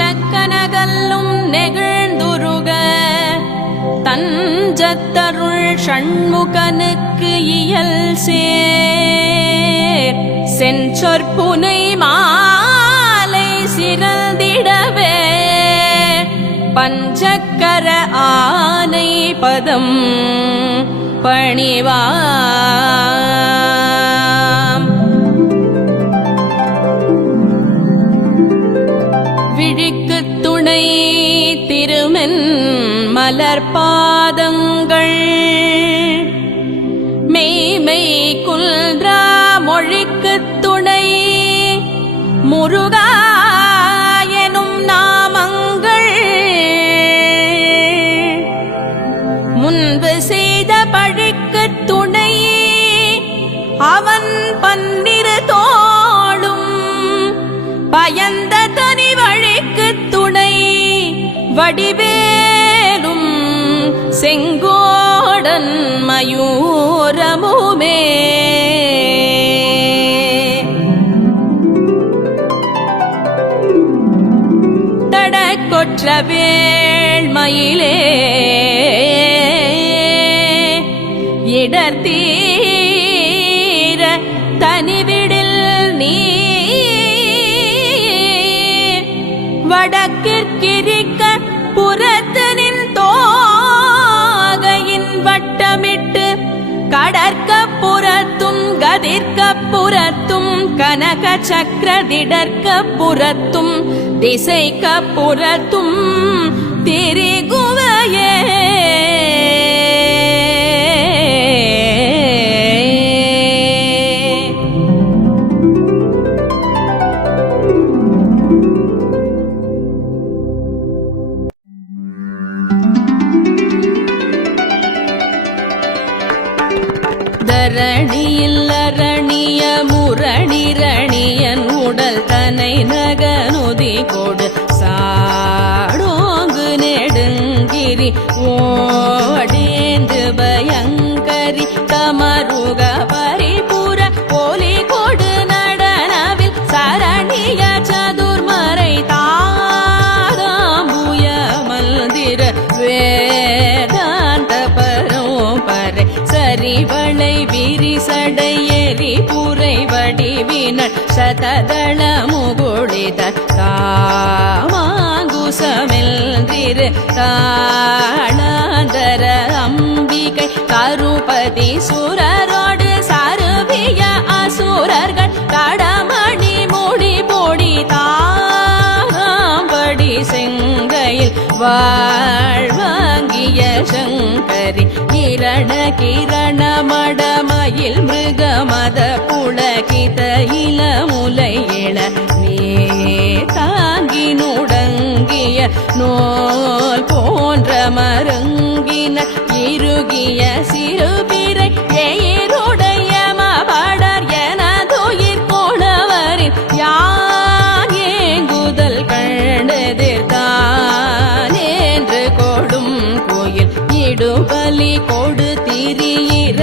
நெஞ்சக்கனகல்லும் நெகிழ்ந்துருக தஞ்சத்தருள் ஷண்முகனுக்கு இயல் சேர் செஞ்சொற்புனை மாலை சிறந்திடவே பஞ்சக்கர ஆனை பதம் பணிவாம். விழிக்குத் துணை திருமென் மலர்பாதங்கள் மெய்மை குல்ரா மொழிக்குத் துணை முருகா எனும் நாமங்கள் முன்பு செய்த பழிக்குத் துணை அவன் பன்னிரு தோளும் பயந்த தனி வழிக்குத் துணை வடிவேலும் செங்கோடன் மயூரமுமே. தடக்கொற்ற வேள்மயிலே இடர்தீர தனிவிடில் நீ வடக்கிற்கிரிக்க புறத்தனின் தோகையின் வட்டமிட்டு கடற்க புறத்தும் கதிர்க்க புறத்தும் கனக சக்கரதிடற்க புறத்தும் திசைக்க புறத்தும் திரிகுவையே. தரணியில் அரணிய முரணிரணியன் உடல் தனை நகனுதி கொடு சாடோங்கு நெடுங்கிரி ஓடேந்து பயங்கரி தமருக பரிபுர போலி கொடு நடனவில் சரணிய சதுர்மறை தாராம்புய மல்திர வேதாந்த பரோபரை சரிவளை விரிசடை எரிபுரை வடிவினர் சததள முகுளித தாமாங்குசமெல்திரு தாளாந்தர அம்பிகை கருபதி சுரரோடு சருவிய அசுரர்கள் தடமணி மூடி போடி தாராம்படி செங்கையில் வாழ்வாங்கிய சங்கரி கிரண கிரண மடமயில் மிருகமத புலகித இளமுலை இள மே தாங்கி நுடங்கிய நோல் போன்ற மருங்கின இறுகிய சிறுபிறை ஏருடைய மபடர் எனதுயிர் போனவரின் யாங்குதல் கண்டதிர்தான் என்று கொடும் கோயில் இடுபலி கொடு திரியிரவலரிடர்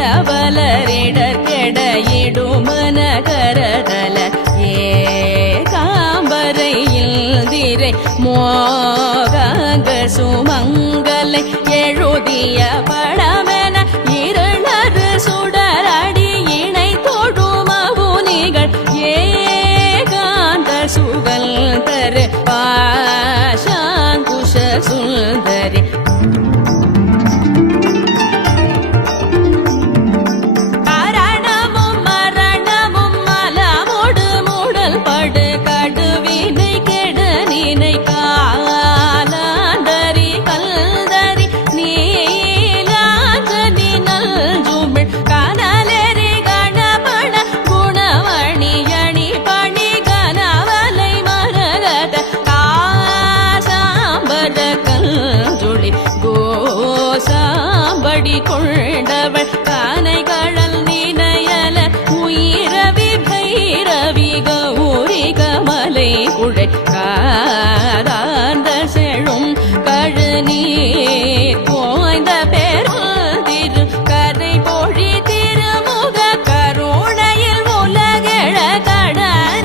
கெட இடுமன கரதல ஏ காம்பரையில் திரை மோகங்க சுமங்கலை எழுதிய படமென இருளறு சுடரடி இணை தொடுமவுனிகள் ஏகாந்த சுகல் தரு பாஷாங்குஷ சுந்தரி கொண்டவள் கானைகழல் நினையல உயிரவி பைரவி கௌரி கமலை குழை காதார்ந்த செழும் கழுநீர் கோய்ந்த பெருந்திரு கதை பொழி திருமுக கருணையில் உலகெழ கடன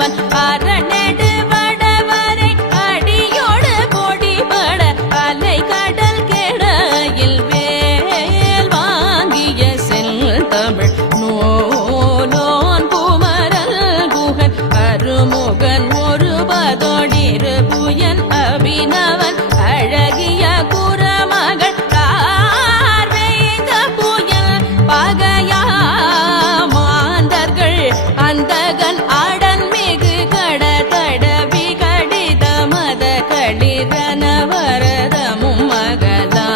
வந்தவன் அரணெடு வடவரை அடியோடு பொடிபட அலை கடல் கெடையில் வேல் வாங்கிய செல்தமிழ் நூலோன் குமரல் குகன் அருமுகன் ஒருபதொடிரு புயன் அபிநவன் அழகிய குரமகள் கார்வேந்த புயல் பகையா மாந்தர்கள் அந்தகன் அடன் மிகு கட தடவி கடித மத களிரன வரதமும் மகளா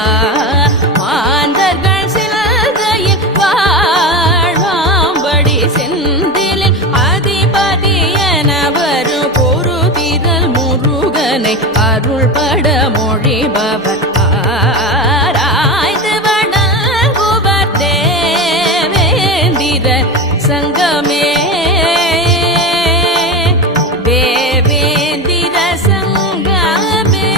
மாந்தர்கள் சிலதையில் வாழ்வாம்படி செந்திலில் அதிபதி என வரும் பொருதிரல் முருகனை அருள்பட மொழிபவர் ஆராய்ந்து வணங்குவர் தேவேந்திர சங்கமே தேவேந்திர சங்கமே.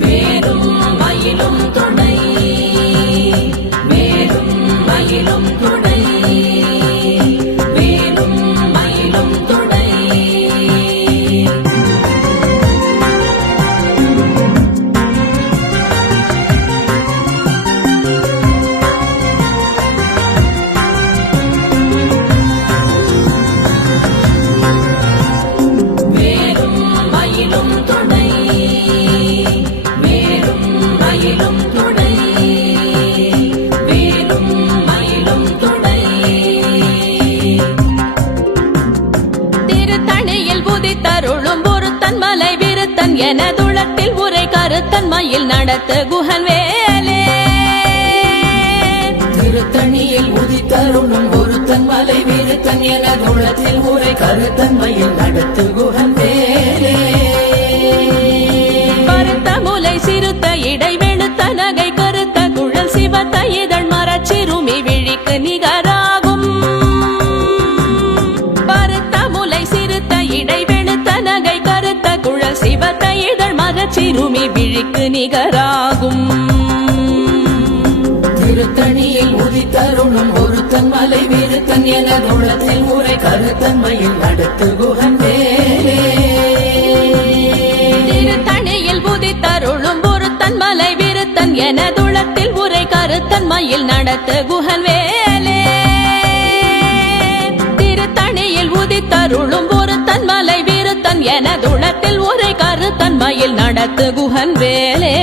வேலும் மயிலும் துணை வேலும் மயிலும் துணை வேலும் மயிலும் துணை வேலும் மயிலும் துணை வேலும் மயிலும் துணை வேலும் மயிலும் துணை. திருத்தணியில் உதித்தருளும் ஒருத்தன் மலை விருத்தன் என துளத்தில் உரை கருத்தன் மயில் நடத்து குகன் வேலே. திருத்தணியில் உதித்தருளும் ஒருத்தன் மலை விருத்தன் என துளத்தில் உரை கருத்தன் மயில் நடத்து குகன் வேலே. பருத்த முலை சிறுத்த இடை வெளுத்த நகை கருத்த குழல் சிவத்த இதழ் மரச்சிறுமி விழிக்கு நிகராகும். பருத்த முலை சிறுத்த இடை வெளுத்த நகை கருத்த குழல் சிவத்த இதழ் மரச்சிறுமி விழிக்கு நிகராகும். திருத்தணியில் உதித்தருளும் ஒருத்தன் மலை விருத்தன் என துளத்தில் உரை கருத்தன் மயில் நடத்து குகன் வேலே. திருத்தணியில் உதித்தருளும் ஒருத்தன் மலை விருத்தன் என துளத்தில் உரை கருத்தன் மயில் நடத்து குகன் வேலே. திருத்தணியில் உதித்தருளும் ஒருத்தன் மலை விருத்தன் என துளத்தில் உரை கருத்தன் மயில் நடத்து குகன் வேலே.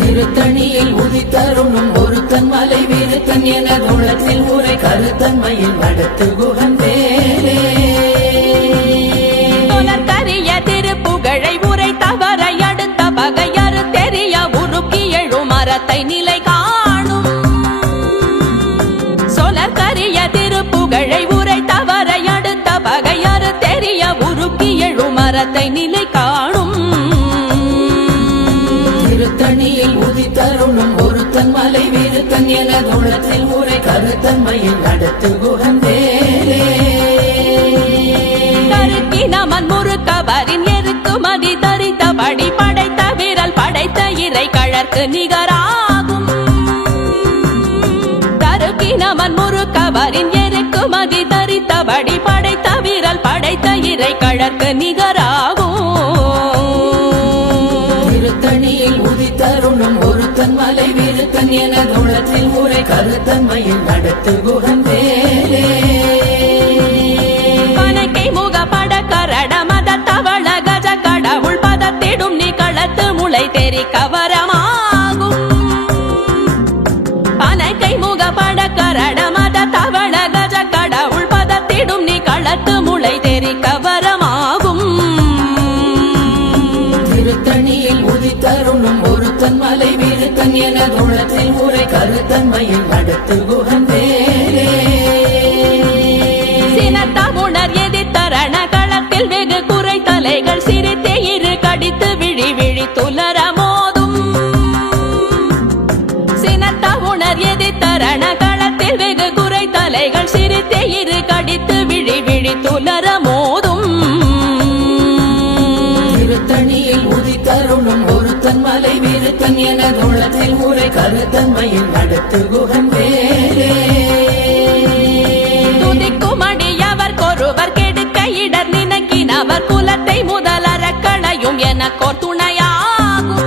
திருத்தணியில் உதித்தருளும் ஒருத்தன் மலை விருத்தன் என துளத்தில் உரை கருத்தன் மயில் நடத்து குகன் வேலே. கரிய திருப்புகழை உரை தவறை அடுத்த பகையறு தெரிய உருக்கி எழும் மரத்தை நிலை காணும். சொலற்கரிய திருப்புகழை உரை தவறை அடுத்த பகையறு தெரிய உருக்கி எழும் மரத்தை நிலை காணும். திருத்தணியில் உதித்தருளும் ஒருத்தன் மலை விருத்தன் என துளத்தில் உரை கருத்தன் மயில் நடத்து குகன் வேலே. நமன் முறுக்கவரின் எருக்கு மதி தரித்தபடி படைத்த விரல் படைத்த இறை கழற்கு நிகராகும். தருக்கி நமன் முறுக்கவரின் எருக்கு மதி தரித்தபடி படைத்த விரல் படைத்த இறை கழற்கு நிகராகும். திருத்தணியில் உதித்தருளும் ஒருத்தன் மலை விருத்தன் என துளத்தில் உரை கருத்தன் மயில் நடத்து குகன் வேலே. பனைக்கை முக பட கரட மத தவள கஜ கடவுள் பதத்திடும் நீ களத்து முளை தெரி கவரமாகும். பனைக்கை முக பட கரட மத தவள கஜ கடவுள் பதத்திடும் நீ களத்து முளை தெரி கவரமாகும். திருத்தணியில் உதித்தருளும் ஒருத்தன் மலை விருத்தன் என துளத்தில் உரை கருத்தன் மயில் நடத்து குகன் வேலே. சினத்தமுணர் எதிர்த்தரண களத்தில் வெகு குறை தலைகள் சிரித்தே இரு கடித்து விழி விழி துலர மோதும். சினத்தமுணர் எதிர்த்தரண களத்தில் வெகு குறை தலைகள் சிரித்தே இரு கடித்து விழி விழி துலர மோதும். திருத்தணியில் உதித்தருளும் ஒருத்தன் மலை விருத்தன் விருத்தன் என தோளத்தில் உரை கருத்தன்மையில் நடத்து குகன் வேலே துதிக்கும் அடியவர் கொருவர் கெடுக்க இடர் நினைக்கினவர் குலத்தை முதலற களையும் எனக்கோர் துணையாகும்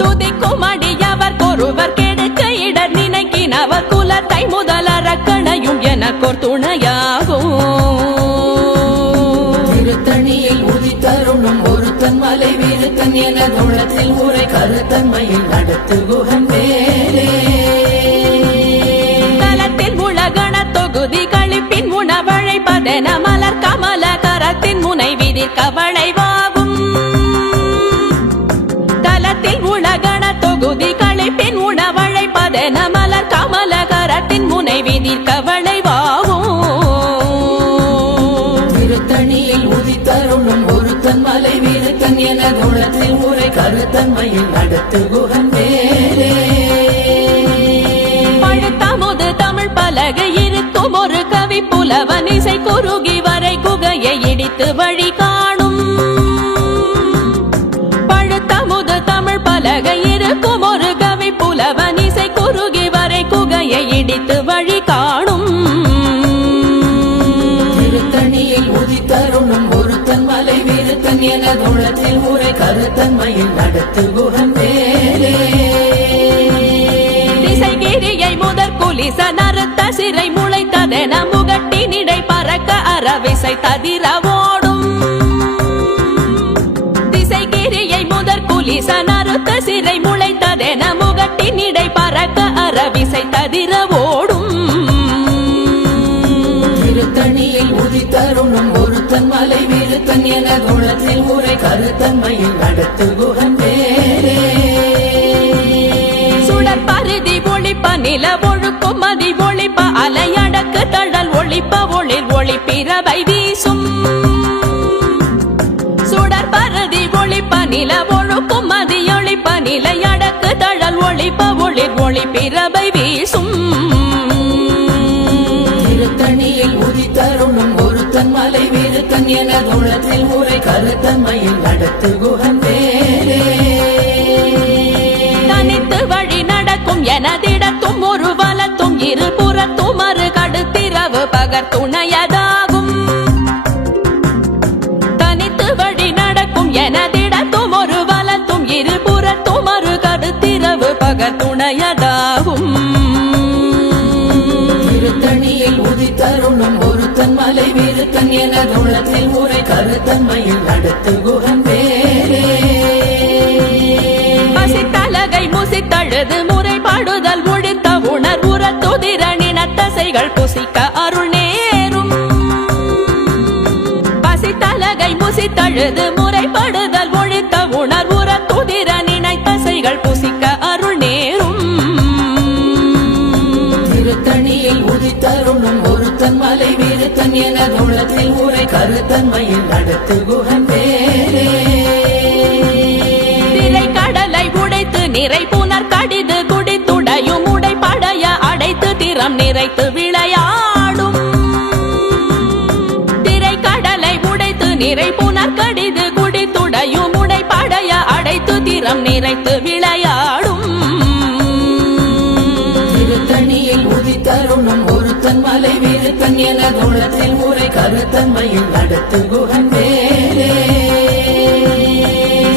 துதிக்கும் அடியவர் கொருவர் கெடுக்க இடர் நினைக்கினவர் குலத்தை முதலற களையும் எனக்கோர் துணையாகும் திருத்தணியில் உதித்தருணும் ஒருத்தன் மலை விருத்தன் என தோளத்தில் உரை கருத்தன்மையில் நடத்து குகன் வேலே தலத்தில் உலகண தொகுதி கழிப்பின் உணவழைப்பதென மலர் கமல கரத்தின் முனை விதிர் கவளைவாகும் தலத்தில் உலகண தொகுதி கழிப்பின் உணவழைப்பதென மலர் கமல கரத்தின் முனை விதிர் கவளைவாகும் திருத்தணியில் உதித்தருணும் ஒருத்தன் மலை விருத்தன் என தோளத்தில் உரை கருத்தன்மையில் நடத்து குகன் வேலே பழுத்தமுது தமிழ் பலகை இருக்கும் ஒரு கவி புலவன் இசை குறுகி வரை குகையை இடித்து வழி காணும் பழுத்தமுது தமிழ் பலகை இருக்கும் ஒரு கவி புலவன் இசை குறுகி வரை குகையை இடித்து வழி காணும் திருத்தணியில் உதித்தருணும் ஒருத்தன் மலை விருத்தன் என தோளத்தில் உரை கருத்தன்மையில் நடத்து குகன் வேலே திசைகிரியை முதற் குலிச நறுத்த சிறை முளைத்ததென முகட்டினிடை பறக்க அரவிசை ததிர ஓடும் திசைகிரியை முதற் குலிச நறுத்த சிறை முளைத்ததென முகட்டினிடை பறக்க அரவிசை ததிர ஓடும் திருத்தணியில் உதித்தருணும் ஒருத்தன் மலை விருத்தன் என தோளத்தில் உரை கருத்தன்மையில் நடத்து குகன் வேலே சுடர் பருதி ஒளிப்ப நில ஒழுக்கும் மதி ஒளிப்ப அலையடக்கு தழல் ஒளிப்ப ஒளிர் ஒளிப்பிரவை வீசும் சுடர் பருதி ஒளிப்ப நில ஒழுக்கும் மதி ஒளிப்ப நிலையடக்கு தழல் ஒளிப்ப ஒளிர் ஒளிப்பிரவை வீசும் திருத்தணியில் உதித்தருணும் ஒருத்தன் மலை விருத்தன் என தோளத்தில் உரை கருத்தன்மையில் நடத்து குகன் வேலே தனித்து வழி நடக்கும் எனதிடத்தும் ஒரு வலத்தும் இரு புறத்தும் மறு கடுத்திரவு பகர் துணையதாகும் தனித்து வழி நடக்கும் எனதிடத்தும் ஒரு வலத்தும் இரு புறத்தும் மறு கடுத்திரவு பகர் துணையதாகும் திருத்தணியில் உதித்தருணும் ஒருத்தன் மலை விருத்தன் என தோளத்தில் உரை கருத்தன்மையில் நடத்து குகன் வேலே பசித்தலகை முசித்தழுது முறைப்பாடுதல் ஒழித்த உணர் உரத்துதிரணின தசைகள் புசிக்க அருள் நேரும் பசித்தலகை முசித்தழுது முறைப்படுதல் ஒழித்த உணர் உரத்துதிரணின தசைகள் புசிக்க அருள் நேரும் திருத்தணியில் உதித்தருணும் ஒருத்தன் மலை விருத்தன் என தோளத்தில் உரை கருத்தன்மையில் நடத்து குகன் வேலே திரை கடலை உடைத்து நிறை புனர் கடிது குடித்துடையும் உடைப்படைய அடைத்து திறம் நிறைத்து விளையாடும் திரை கடலை உடைத்து நிறை புனர் கடிது குடித்துடையும் உடைப்படைய அடைத்து திறம் நிறைத்து விளையாடும் திருத்தணியில் உதித்தருணும் ஒருத்தன் மலை விருத்தன் என தோளத்தில் உரை கருத்தன்மையில் நடத்து குகன் வேலே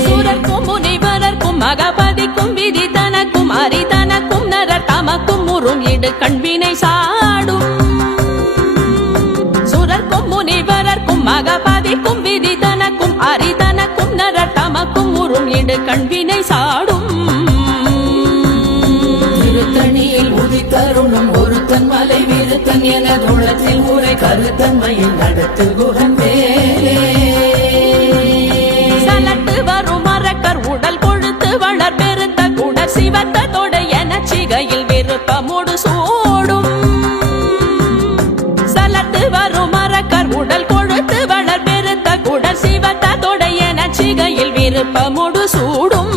சுரர்க்கும் முனிவரர்க்கும் மகபதிக்கும் விதி தனக்கும் அரி தனக்கும் நரர் தமக்கும் முறும் இடு கண்வினை சாடும் சுரர்க்கும் முனிவரர்க்கும் மகபதிக்கும் விதி தனக்கும் அரி தனக்கும் நரர் தமக்கும் முறும் இடு கண்வினை சாடும் திருத்தணியில் உதித்தருணும் ஒருத்தன் மலை விருத்தன் என தோளத்தில் உரை கருத்தன்மையில் நடத்து குகன் வேலே சலட்டு வரும் மரக்கர் உடல் கொழுத்து வளர் பெருத்த குட சிவத்த தொடை என சிகையில் விருப்பமுடு சூடும் சலட்டு வரும் மரக்கர் உடல் கொழுத்து வளர் பெருத்த குட சிவத்த தொடை என சிகையில் விருப்பமுடு சூடும்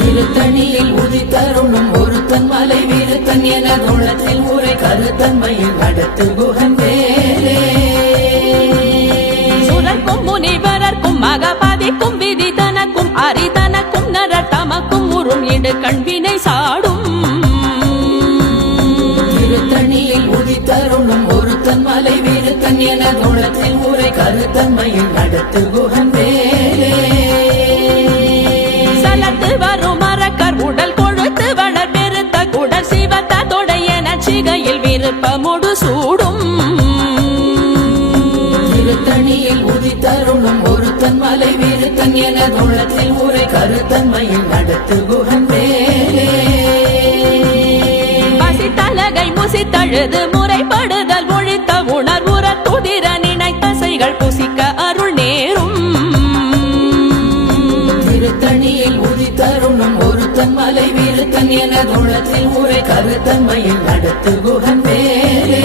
திருத்தணியில் உதித்தருணும் ஒருத்தன் மலை விருத்தன் என தோளத்தில் உரை கருத்தன்மையில் நடத்து குகன் வேலே சுரர்க்கும் முனிவரர்க்கும் மகபதிக்கும் விதி தன கொண்டு கண்வினை சாடும் திருத்தணியில் உதித்தருளும் ஒருத்தன் மலை விருத்தன் என தோளத்தில் உரை கருத்தன்மையில் நடத்து குகன் வேலே சலத்து வரும் மரக்கர் உடல் கொழுத்து வளர் பெருத்த குடல் சிவத்த தொடையன சிகையில் விருப்பமுடு சூடும் திருத்தணியில் உதித்தருளும் ஒருத்தன் மலை விருத்தன் என தோளத்தில் உரை கருத்தன்மையில் நடத்து குகன் வேலே பசித்தலகை முசித்தழுது முறைப்படுதல் ஒழித்த உணர்வுற துதிர நினைத்தசைகள் புசிக்க அருள் நேரும் திருத்தணியில் உதித்தருளும் ஒருத்தன் மலை விருத்தன் என தோளத்தில் உரை கருத்தன்மையில் நடத்து குகன் வேலே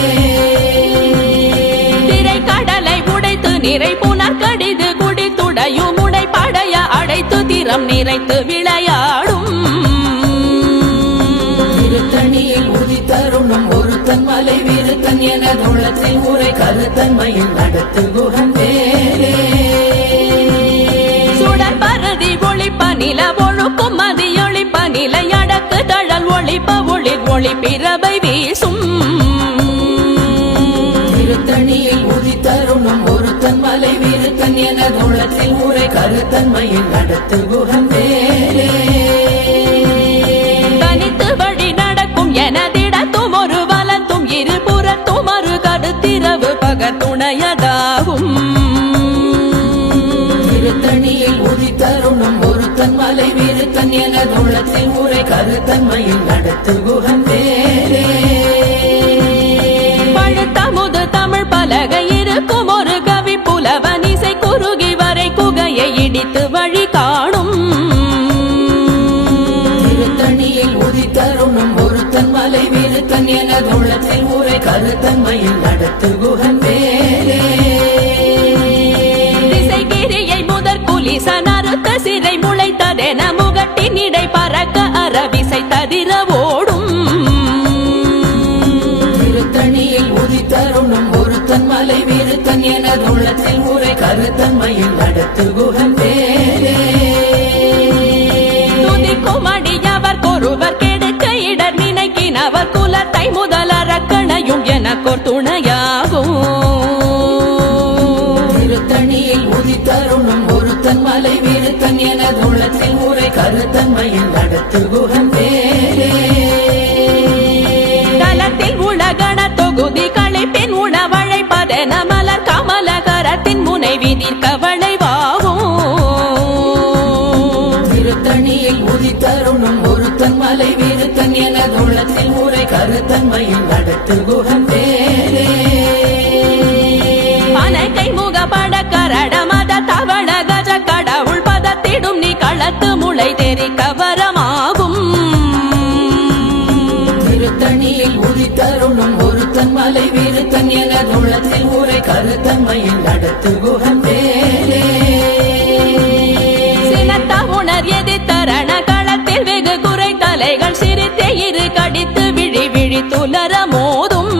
திரை கடலை உடைத்து நிறை புனர் கடிது குடித்துடையும் உடை படைய அடைத்து திறம் நிறைத்து விளையாடும் திருத்தணியில் உதித்தருளும் ஒருத்தன் மலை விருத்தன் என தோளத்தில் உரை கருத்தன்மையில் நடத்து குகன் வேலே சுடர் பரதி ஒளிப்ப நில ஒழுக்கும் மதியொளிப்ப நிலை அடக்கு தழல் ஒளிப்ப ஒளிர் ஒளி பிறவை வீசும் திருத்தணியில் உதித்தருளும் ஒருத்தன் மலை விருத்தன் என தோளத்தில் உரை கருத்தன்மையில் நடத்து குகன் வேலே தனித்து வழி நடக்கும் எனதிடத்தும் ஒரு வலத்தும் இருபுறத்தும் அரு கருத்திரவு பகத்துணையதாகும் திருத்தணியில் உதித்தருளும் ஒருத்தன் மலை விருத்தன் என தோளத்தில் உரை கருத்தன்மையில் நடத்து குகன் வேலே பழுத்தமுது தமிழ் பலகை இருக்கும் ஒரு கவி புலவன் இசை குறுகி வரை குகையை இடித்து வழி காணும் திருத்தணியில் உதித்தருளும் ஒருத்தன் மலை விருத்தன் என தோளத்தில் உரை கருத்தன்மையில் நடத்து குகன் வேலே திசைகிரியை முதற் குலிசன் அறுத்த சிறை முளைத்ததென முகட்டின் இடை பறக்க அரவிசை ததிர ஓடும் திருத்தணியில் உதித்தருளும் ஒருத்தன் மலை விருத்தன் என தோளத்தில் உரை கருத்தன்மையில் நடத்து குகன் வேலே துதிக்கும் அடியவர் கொருவர் கெடுக்க இடர் நினைக்கினவர் குலத்தை முதலறக்கணையும் எனக்கோர் துணையாகும் திருத்தணியில் உதித்தருளும் ஒருத்தன் மலை விருத்தன் என தோளத்தில் உரை கருத்தன்மையில் நடத்து குகன் வேலே தலத்தில் உலகண தொகுதி களைப்பின் உணவழைப்பதென மலர் கமலகரத்தின் முனை விதிர்க்க வளைவாகும் திருத்தணியில் உதித்தருளும் ஒருத்தன் மலை விருத்தன் என தோளத்தில் உரை கருத்தன்மையில் நடத்து குகன் வேலே பனகை முகப்பட கரட மத தவள கஜ கடவுள் பதத்திடும் நீ களத்து முளை தெரிக்க வரமாகும் திருத்தணியில் உதித்தருளும் ஒருத்தன் மலை விருத்தன் என தோளத்தில் உரை கருத்தன்மையில் நடத்து குகன் வேலே சினத்த உணர் எதிர்த்தரண களத்தில் வெகு குறை தலைகள் சிரித்தே இரு கடித்து விழி விழி துலர மோதும்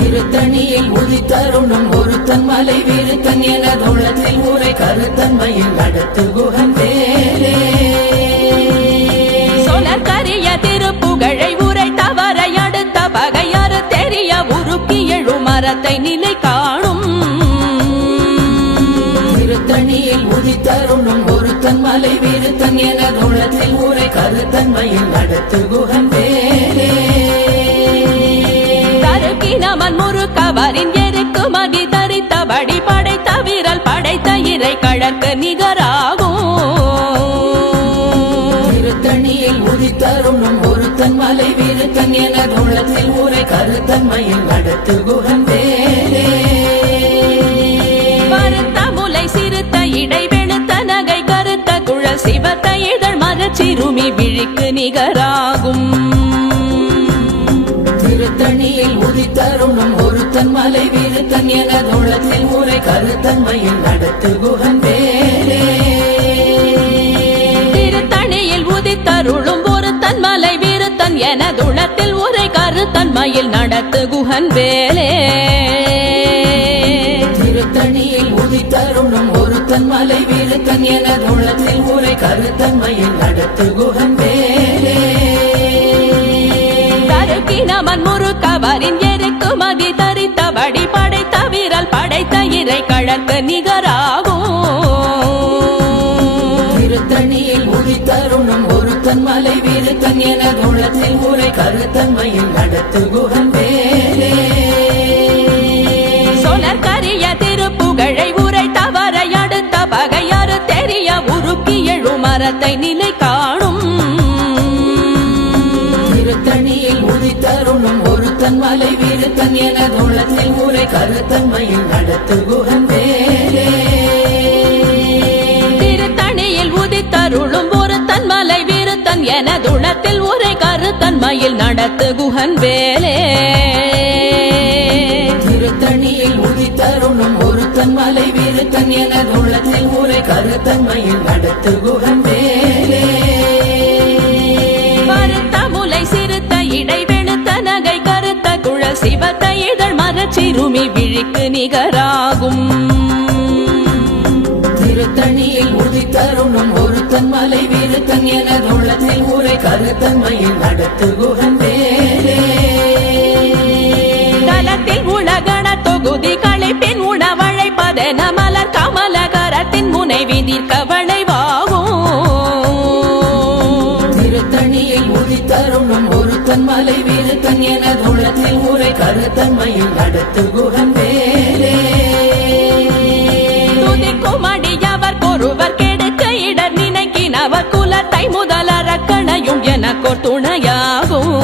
திருத்தணியில் உதித்தருளும் ஒருத்தன் மலை விருத்தன் என தோளத்தில் உரை கருத்தன்மையில் நடத்து குகன் வேலே சொலர் கரிய திருப்புகழை உரை தவறை அடுத்த பகையறு தெரிய உருக்கி எழு மரத்தை நிலை காணும் திருத்தணியில் உதித்தருளும் ஒருத்தன் மலை விருத்தன் என தோளத்தில் உரை கருத்தன்மையில் நடத்து குகன் வேலே தருக்கினமன் முறுக்கவரின் எருக்கு மதி தரித்தபடி படைத்த வீரல் படைத்த இறை கழக்கு நிகராகும் திருத்தணியில் உதித்தருளும் ஒருத்தன் மலை விருத்தன் என தோளத்தில் உரை கருத்தன்மையில் நடத்து குகன் வேலே பருத்த முலை சிறுத்த இடை வெளுத்த நகை கருத்த குழல் சிவத்த இதழ் மரச்சிறுமி விழிக்கு நிகராகும் திருத்தணியில் உதித்தருளும் ஒருத்தன் மலை விருத்தன் என தோளத்தில் உரை கருத்தன்மையில் நடத்து குகன் வேலே திருத்தணியில் உதித்தருளும் ஒருத்தன் மலை விருத்தன் என துளத்தில் உரை கருத்தன்மையில் நடத்து குகன் வேலே திருத்தணியில் உதித்தருளும் ஒருத்தன் ஒருத்தன் மலை விருத்தன் எனது உள்ளத்தில் உரை கருத்தன்மையில் நடத்து குகன் வேலே தருக்கினமன் முறுக்கவரின் எருக்கு மதி தரித்தபடி படைத்த வீரல் படைத்த இறை கழற்கு நிகராகும் திருத்தணியில் உதித்தருணும் ஒருத்தன் மலை விருத்தன் எனது உள்ளத்தில் உரை கருத்தன்மையில் நடத்து குகன் வேலே சொலற்கரிய திருப்புகழை உரை தவறை அடுத்த பகையாறு தெரிய உருக்கி எழு மரத்தை நிலை காணும் திருத்தணியில் உதித்தருணும் ஒருத்தன் மலை விருத்தன் எனது உள்ளத்தில் உரை கருத்தன்மையில் நடத்து குகன் வேலே திருத்தணியில் உதித்தருளும் ஒருத்தன் மலை விருத்தன் எனதுளத்தில் உரை கருத்தன்மையில் நடத்து குகன் வேலே திருத்தணியில் உதித்தருணும் ஒருத்தன் மலை விருத்தன் எனது உள்ளத்தில் உரை கருத்தன்மையில் நடத்து குகன் வேலே மறுத்த முலை சிறுத்த இடை வெளுத்த நகை கருத்த குழல் சிவத்த இதழ் மரச்சிறுமி விழிக்கு நிகராகும் திருத்தணியில் உதித்தருணும் ஒருத்தன் மலை விருத்தன் எனது உள்ளத்தில் உரை கருத்தன்மையில் நடத்து குகன் வேலே தலத்தில் உலகண தொகுதி களைப்பின் உணவழைப்பதென மலர் கமல கரத்தின் முனை விதிர்க்க வளைவாகும் திருத்தணியில் உதித்தருணும் ஒருத்தன் மலை விருத்தன் எனது உள்ளத்தில் உரை கருத்தன்மையில் நடத்து குகன் வேலே துதிக்கும் அடியவர் ஒருவர் கெடுக்க இடர் நினைக்கினவர் குலத்தை முதலறக்கணையும் எனக்கோர் துணையாகும்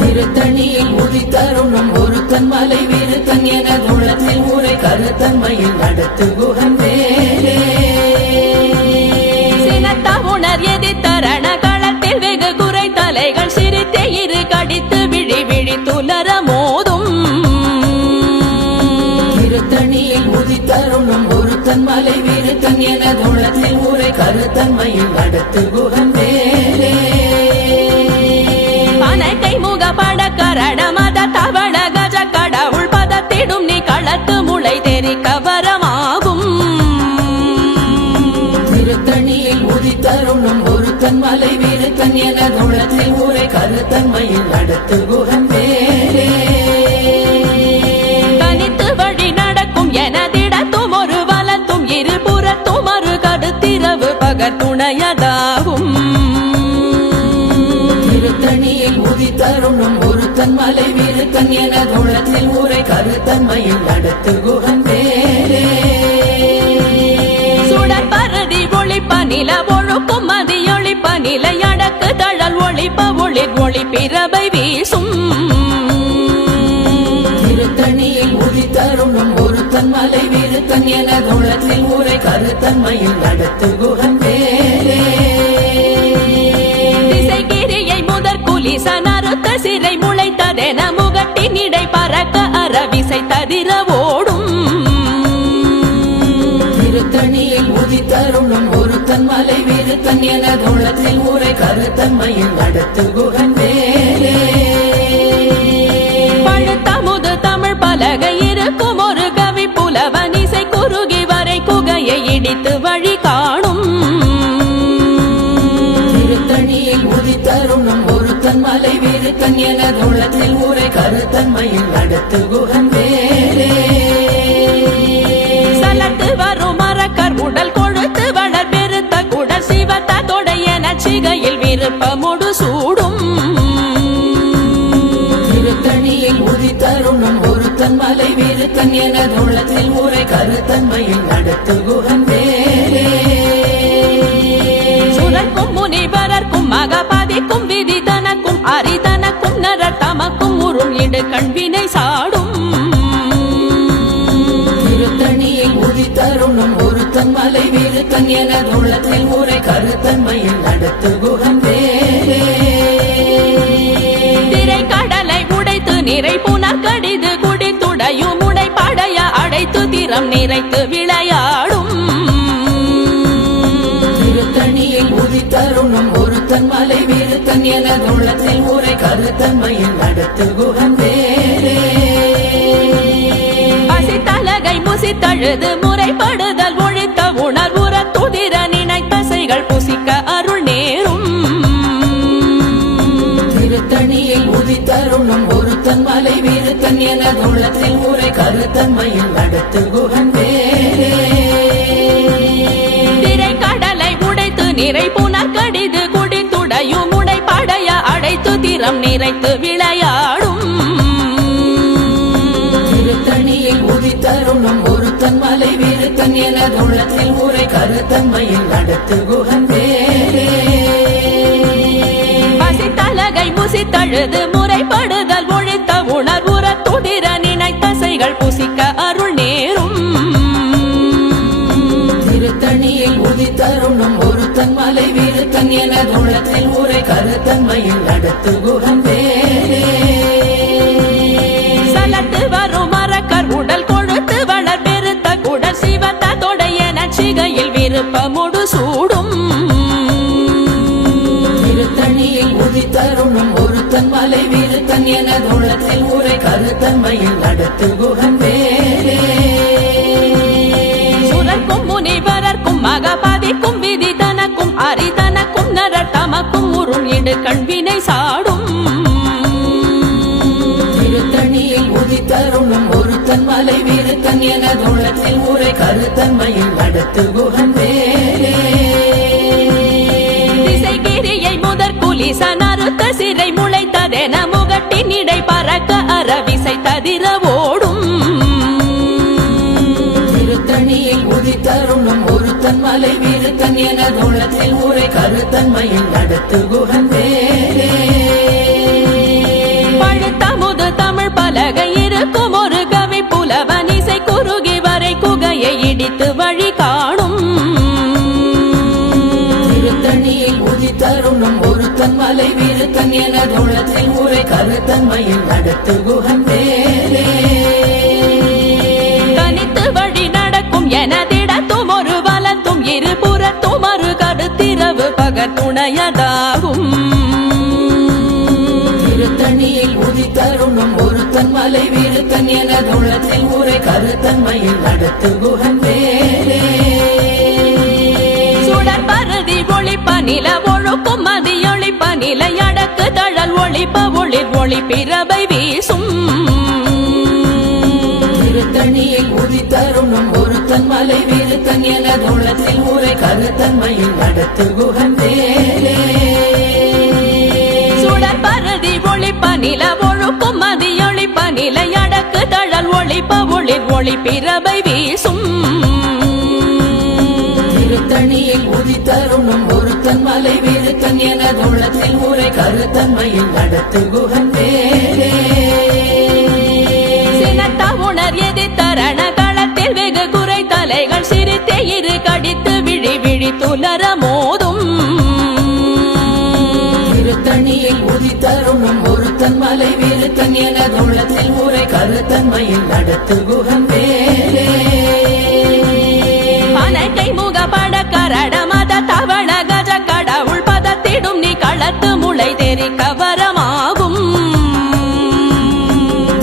திருத்தணியில் உதித்தருணும் ஒருத்தன் மலை விருத்தன் எனது உள்ளத்தில் உரை கருத்தன்மையில் நடத்து குகன் வேலே சினத்த உணர் எதிர்த்தரண களத்தில் வெகு குறை தலைகள் சிரித்தே இரு கடித்து விழி விழி துலர மோதும் திருத்தணியில் உதித்தருணும் ஒருத்தன் மலை விருத்தன் எனது உள்ளத்தில் உரை கருத்தன்மையில் நடத்து குகன் வேலே பனகை முகப்பட கரண மத தவள கஜ கடவுள் பதத்திடும் நீ களத்து முளை தெரி கவரமாகும் திருத்தணியில் உதித்தருணும் ஒருத்தன் மலை விருத்தன் எனது உள்ளத்தில் உரை கருத்தன்மையில் நடத்து குகன் வேலே கனித்து வழி நடக்கும் எனதிடத்தும் ஒரு வலத்தும் இருபுறத்தும் மறு கடுத்திரவு பகத்துணையதாகும் திருத்தணியில் உதித்தருணும் ஒருத்தன் மலை விருத்தன் எனது உள்ளத்தில் உரை கருத்தன்மையில் நடத்து குகன் வேலே சுடர் பரதி ஒளிப்ப நில ஒழுக்கும் மதியொளிப்ப நிலை அடக்கு தழல் ஒளிப்ப ஒளிர் ஒளி பிறவை வீசும் திருத்தணியில் உதித்தருணும் ஒருத்தன் மலை விருத்தன் எனது உள்ளத்தில் உரை கருத்தன்மையில் நடத்து குகன் வேலே திசைகிரியை முதற் குலிசன் அறுத்த சிறை முளைத்ததென முகட்டின் இடை பறக்க அறவிசை ததிர ஓடும் திருத்தணியில் உதித்தருணும் ஒருத்தன் மலை விருத்தன் எனது உள்ளத்தில் உரை கருத்தன்மையில் நடத்து குகன் வேலே பழுத்தமுது தமிழ் பலகை இருக்கும் ஒரு கவி புலவன் இசை குறுகி வரை குகையை இடித்து வழி காணும் திருத்தணியில் உதித்தருணும் ஒருத்தன் மலை விருத்தன் எனது உள்ளத்தில் உரை கருத்தன்மையில் நடத்து குகன் வேலே சலத்து வரும் மரக்கர் உடல் கொழுத்து வளர் பெருத்த குடல் சிவத்த தொடையன சிகையில் விருப்பமுடு சூடும் திருத்தணியில் உதித்தருணும் ஒருத்தன் மலை விருத்தன் எனது உள்ளத்தில் உரை கருத்தன்மையில் நடத்து குகன் வேலே சுரக்கும் முனிவரர்க்கும் மகபதிக்கும் விதி தனக்கும் அரிதனக்கும் நரர் தமக்கும் உறும் இடு கண்வினை சாடும் திருத்தணியில் உதித்தருணும் ஒருத்தன் மலை விருத்தன் எனது உள்ளத்தில் உரை கருத்தன்மையில் நடத்து குகன் வேலே திரை கடலை உடைத்து நிறை புனர் கடிது குடித்துடையும் உடை படைய அடைத்து திறம் நிறைத்து விளையாடும் திருத்தணியில் உதித்தருணும் ஒருத்தன் மலை விருத்தன் எனது உள்ளத்தில் உரை கருத்தன்மையில் நடத்து குகன் வேலே பசித்தலகை முசித்தழுது முறை முறைப்படுதல் ஒழித்த உணர்வுற துதிர நினைத்தசைகள் புசிக்க அருள் நேரும் திருத்தணியில் உதித்தருளும் ஒருத்தன் மலை வீருத்தன் எனதுள்ளத்தில் உரை கருத்தன்மையில் நடத்து குகன் வேலே திரை கடலை உடைத்து நிறை புனர் கடிது குடித்துடையும் உடை படைய அடைத்து திறம் நிறைத்து விளையாடும் திருத்தணியில் உதித்தருளும் ஒருத்தன் மலை வீருத்தன் எனதுள்ளத்தில் உரை கருத்தன்மையில் நடத்து குகன் வேலே பசித்தலகை முசித்தழுது முறைப்படுதல் ஒழித்த உணர்வுற துதிர நினைத்தசைகள் புசிக்க அருள் நேரும் திருத்தணியில் உதித்தருளும் ஒருத்தன் மலை வீருத்தன் எனதுள்ளத்தில் உரை கருத்தன்மையில் நடத்து குகன் வேலே சலத்து வரும் மரக்கர் உடல் கொழுத்து வளர் பெருத்த குடல் சிவத்த தொடையன சிகையில் விருப்பமுடு சூடும் திருத்தணியில் உதித்தருளும் ஒருத்தன் மலை வீருத்தன் எனதுள்ளத்தில் உரை கருத்தன்மையில் நடத்து குகன் வேலே சுரர்க்கும் முனிவரர்க்கும் மகபதிக்கும் விதி தனக்கும் அரிதனக்கும் நரர் தமக்கும் உருள் இடு கண்வினை சாடும் திருத்தணியில் உதித்தருளும் ஒருத்தன் மலை வீருத்தன் எனதுள்ளத்தில் உரை கருத்தன்மையில் நடத்து குகன் வேலே திசைகிரியை முதற் குலிசன் அறுத்த சிறை முளைத்ததென முகட்டின் இடை பறக்க அறவிசை ததிர ஓடும் திருத்தணியில் உதித்தருளும் ஒருத்தன் மலை வீருத்தன் எனதுள்ளத்தில் உரை கருத்தன்மையில் நடத்து குகன் வேலே பழுத்தமுது தமிழ் பலகை இருக்கும் ஒரு கவி புலவன் இசை குறுகி வரை குகையை இடித்து வழி காணும் திருத்தணியில் உதித்தருளும் ஒருத்தன் மலை வீருத்தன் எனதுள்ளத்தில் உரை கருத்தன்மையில் நடத்து குகன் வேலே தனித்து வழி நடக்கும் எனதிடத்தும் ஒரு வலத்தும் இருபுறத்தும் அரு கருத்திரவு பகத்துணையதாகும் திருத்தணியில் உதித்தருளும் ஒருத்தன் மலை வீருத்தன் எனதுள்ளத்தில் உரை கருத்தன்மையில் நடத்து குகன் வேலே சுடர் பருதி ஒளிப்ப நில ஒழுக்கும் மதியொளிப்ப நிலை அடக்கு தழல் ஒளிப்ப ஒளிர் ஒளி பிறவை வீசும் திருத்தணியில் உதித்தருளும் ஒருத்தன் மலை வீருத்தன் எனதுள்ளத்தில் உரை கருத்தன்மையில் நடத்து குகன் வேலே சுடர் பருதி ஒளிப்ப நில ஒழுக்கும் மதியொளிப்ப நிலை அடக்கு தழல் ஒளிப்ப ஒளிர் ஒளி பிறவை வீசும் திருத்தணியில் உதித்தருளும் ஒருத்தன் மலை வீருத்தன் எனதுள்ளத்தில் உரை கருத்தன்மையில் நடத்து குகன் வேலே சினத்த உணர் எதிர்த்தரண களத்தில் வெகு குறை தலைகள் சிரித்தே இரு கடித்து விழி விழி துலர மோதும் திருத்தணியில் உதித்தருளும் ஒருத்தன் மலை வீருத்தன் எனதுள்ளத்தில் உரை கருத்தன்மையில் நடத்து குகன் வேலே பனக்கை முகப்பட கரட மத தவள கஜ கடவுள் பதத்திடும் நீ களத்து முளை தெரி கவரமாகும்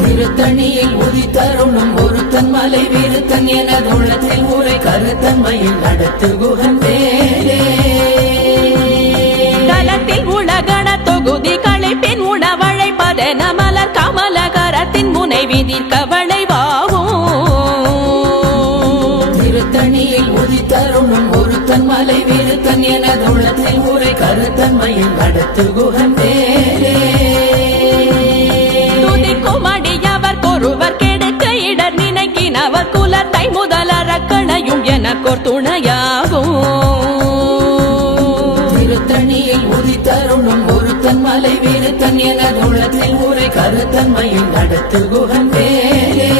திருத்தணியில் உதித்தருளும் ஒருத்தன் மலை வீருத்தன் எனதுள்ளத்தில் உரை கருத்தன்மையில் நடத்து குகன் வேலே களத்தில் உலகண தொகுதி களைப்பின் உணவழைப்பதென மலர் கமல கரத்தின் முனை விதிர்க்க வளைவாகும் திருத்தணியில் உதித்தருளும் ஒருத்தன் மலை வீருத்தன் எனதுள்ளத்தில் உரை கருத்தன்மையில் நடத்து குகன் வேலே துதிக்கும் அடியவர் கொருவர் கெடுக்க இடர் நினைக்கினவர் குலத்தை முதலறக்கணையும் எனக்கோர் துணையாகும் திருத்தணியில் உதித்தருளும் ஒருத்தன் மலை வீருத்தன் எனதுள்ளத்தில் உரை கருத்தன்மையில் நடத்து குகன் வேலே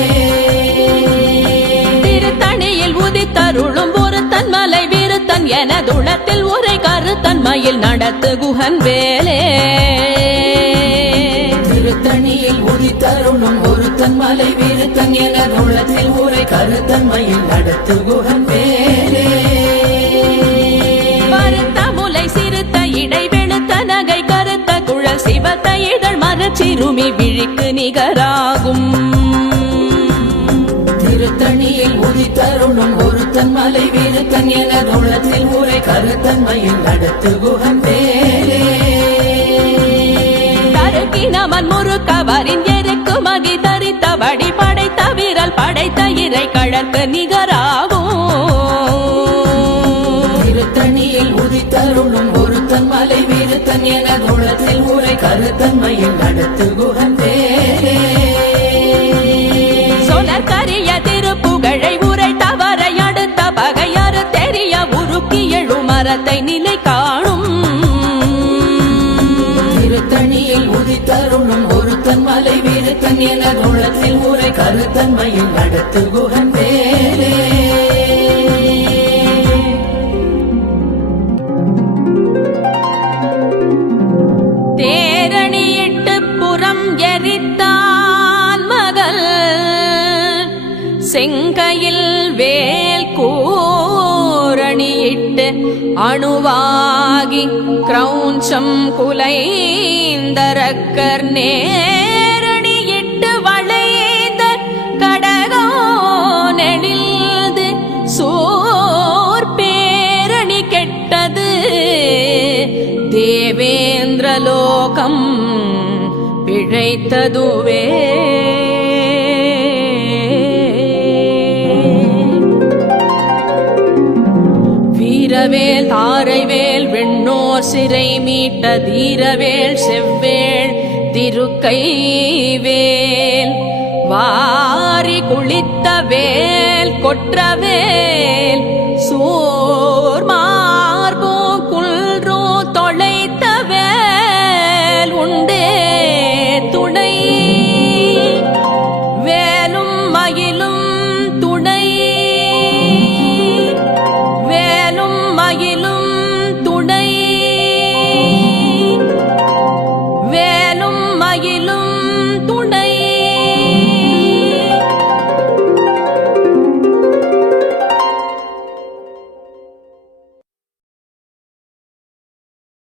திருத்தணியில் உதித்தருளும் ஒருத்தன் மலை விருத்தன் எனதுளத்தில் உரை கருத்தன்மையில் நடத்து குகன் வேலே திருத்தணியில் உதித்தருளும் ஒருத்தன் மலை வீருத்தன் எனதுள்ளத்தில் உரை கருத்தன்மையில் நடத்து குகன் வேலே பருத்த முலை சிறுத்த இடை வெளுத்த நகை கருத்த குழல் சிவத்த இதழ் மரச்சிறுமி விழிக்கு நிகராகும் திருத்தணியில் உதித்தருளும் ஒருத்தன் மலை விருத்தன் என தோளத்தில் உரை கருத்தன்மையில் நடத்து குகன் வேலே தருக்கினமன் முறுக்கவரின் எருக்கு மதி தரித்தபடி படைத்த விரல் படைத்த இறை கழற்கு நிகராகும் திருத்தணியில் உதித்தருளும் ஒருத்தன் மலை விருத்தன் என தோளத்தில் உரை கருத்தன்மையில் நடத்து குகன் வேலே சொலற்கரிய திருப்புகழை உரை தவறை அடுத்த பகையறு தெரிய உருக்கி எழுமரத்தை நிலை காணும் திருத்தணியில் உதித்தருளும் ஒருத்தன் மலை விருத்தன் என தோளத்தில் உரை கருத்தன்மையில் நடத்து குகன் வேலே தேரணியிட்டு புறம் எரித்தான் மகள் செங்கையில் வேல் கூரணியிட்டு அணுவாகி கிரௌஞ்சம் குலைந்தரக்கர் நேரணியிட்டு வளைந்த கடகோ நெடில்து சோர் பேரணி கெட்டது தேவேந்திரலோகம் பிழைத்ததுவே வீரவேல் தாரைவேல் வெண்ணோர் சிறை மீட்ட தீரவேல் செவ்வேள் திருக்கைவேல் வாரி குளித்த வேல் கொற்றவேல் சோர் மார்போ குல்ரோ தொலைத்த வேல் உண்டே துணை வேலும் மயிலும் துணை